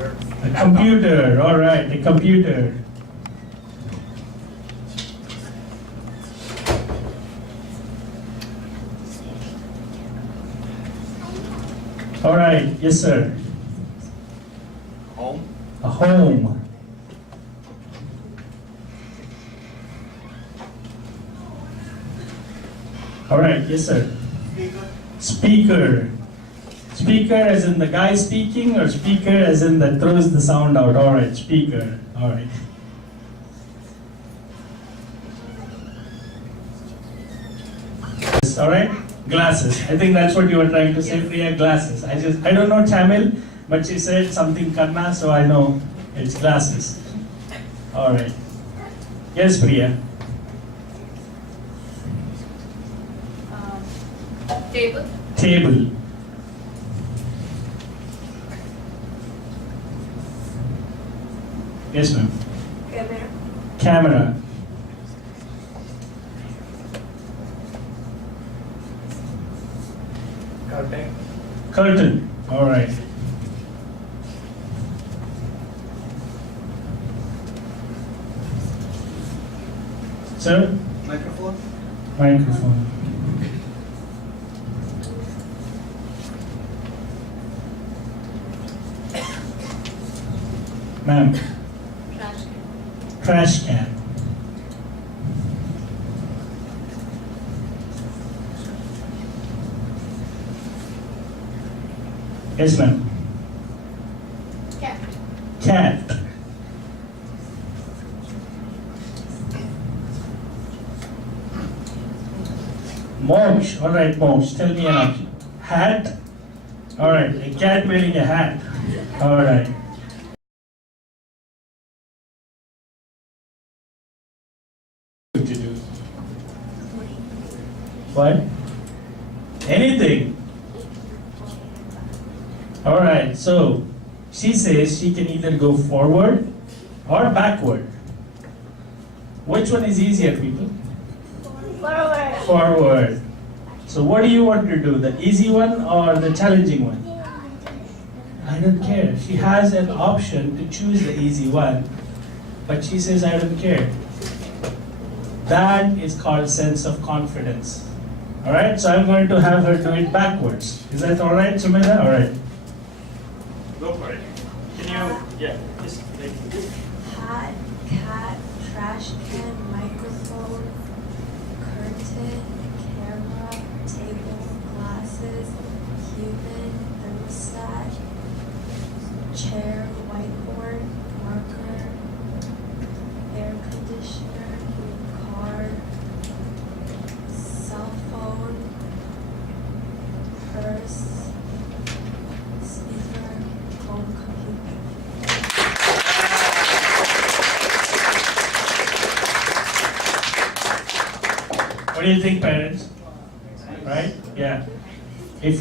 A computer, all right, a computer. All right, yes sir. Home. A home. All right, yes sir. Speaker. Speaker as in the guy speaking, or speaker as in that throws the sound out? All right, speaker. All right. Yes, all right. Glasses. I think that's what you were trying to say, Priya. Glasses. I don't know Tamil, but she said something Kanna, so I know it's glasses. All right. Yes, Priya. Table. Table. Yes, ma'am. Camera. Camera. Curtain. Curtain. All right. Sir? Microphone. Microphone. Ma'am. Trash can. Trash can. Yes, ma'am. Cat. Cat. Mosh. All right, Mosh. Tell me an option. Hat. All right, a cat wearing a hat. All right. To do. What? Anything. All right. So she says she can either go forward or backward. Which one is easier, people? Forward. Forward. So what do you want to do? The easy one or the challenging one? I don't care. She has an option to choose the easy one, but she says I don't care. That is called sense of confidence. All right. So I'm going to have her do it backwards. Is that all right, Sumedha? All right. Go for it. Can you? Yeah. Just like. Hat, cat, trash can, microphone, curtain, camera, table, glasses, human, thermostat, chair, whiteboard, marker, air conditioner, car, cell phone, purse, speaker, home computer. What do you think, parents? Right? Yeah. If you